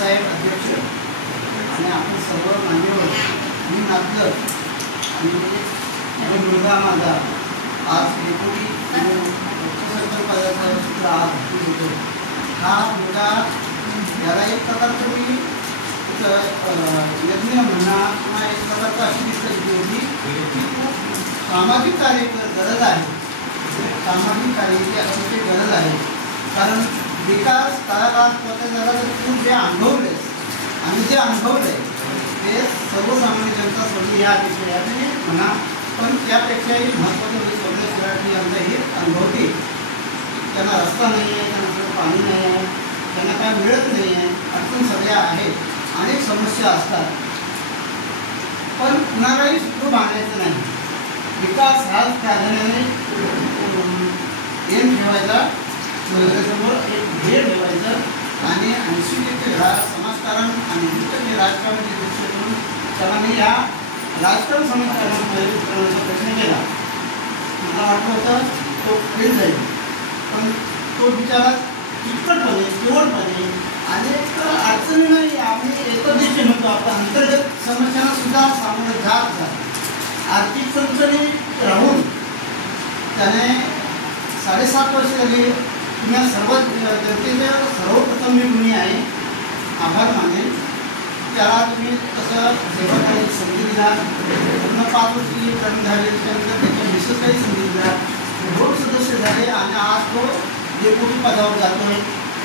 साहेब अध्यक्ष आणि आपण सर्व मान्यवर मी नातलं आणि मुलगा माझा आज डेपुटी पदाचा सूत्र आज होतो. हा मुलगा याला एक प्रकारचं मी यज्ञ म्हणा किंवा एक प्रकारचं अशी दिसत होती की खूप सामाजिक कार्य गरज आहे. सामाजिक कार्याची अतिशय गरज आहे. कारण विकास काळाकाळात होता झाला तर तू जे अनुभवले आणि जे अनुभवले ते सर्वसामान्य जनता सगळी या विषयाने म्हणा, पण त्यापेक्षाही महत्त्वाचं सगळे मराठी आमचं हे अनुभवते. त्यांना रस्ता नाही आहे, त्यांना सगळं पाणी नाही आहे, त्यांना काय मिळत नाही आहे, अडचण सगळ्या आहेत, अनेक समस्या असतात. पण कुणालाही सूत्र बांधायचं नाही. विकास हाच प्राधान्याने एम ठेवायचा, समोर एक ध्येय ठेवायचं आणि 80% समाजकारण आणि 20% राजकारणाची दृष्टी करून त्याला मी या राजकारण समाजकारणामध्ये करण्याचा प्रयत्न केला. मला वाटलं होतं तो फेल जाईल, पण तो बिचारा किचकटपणे केवळपणे अनेक अडचणीने आम्ही एकदिशी म्हणतो आपल्या अंतर्गत समस्यांना सुद्धा सामोरं जात आर्थिक चणचणी राहून त्याने 7.5 वर्ष झाली. तुम्ही सर्व जनतेचे सर्वप्रथम मी गुणी आहे, आभार मानेन. त्याला तुम्ही कसं सेवा करायची संधी दिला, पूर्ण 5 वर्षी टर्म झाले, त्यानंतर त्याच्या विशेष काही संधी दिला, बोर्ड सदस्य झाले आणि आज तो डेप्युटी पदावर जातो आहे.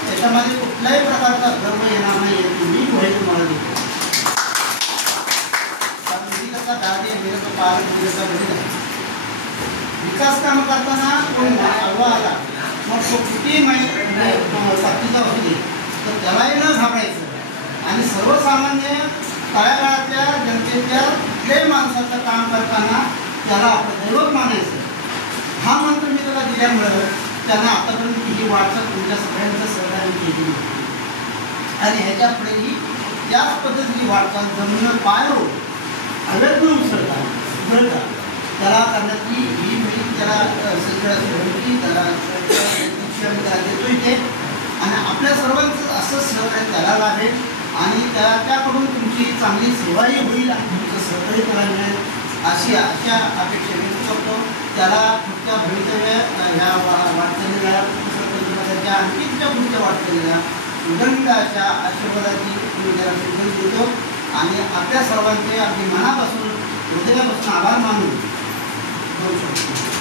त्याच्यामध्ये कुठल्याही प्रकारचा गर्व येणार नाही आहे. तुम्ही पुढे तुम्हाला देतो. निधी कसा दादे मेरे पार विकास कामं करताना कोण अडवा आला मग तो किती साथीचा असू दे तर त्यालाही न घाबरायचं आणि सर्वसामान्य तळागाळातल्या जनतेच्या कुठल्याही माणसाचं काम करताना त्याला आपलं दैवत मानायचं. हा मंत्र मी त्याला दिल्यामुळं त्यांना आतापर्यंत ही वाटचाल तुमच्या सगळ्यांचं सहकार्य केली आणि ह्याच्या पुढेही त्याच पद्धतीची वाटचाल जमिनीवर पायावर हवेतून उचलतात त्याला करण्याची ही मी त्याला सगळ्यांची त्याला शिक्षण देतोय ते आणि आपल्या सर्वांचं असं सहकार्य त्याला लाभेल आणि त्याकडून तुमची चांगली सेवाही होईल आणि तुमचं सहकार्य करायला मिळेल अशा अपेक्षा व्यक्त करतो. त्याला पुढच्या भवितव्य ह्या वाटचालीला त्याच्या आणखी तिच्या पुढच्या वाटचालीला उदंड अशा आशीर्वादाची मी त्याला श्रद्धा देतो आणि आपल्या सर्वांचे अगदी मनापासून हृदयापासून आभार मानून करू शकतो.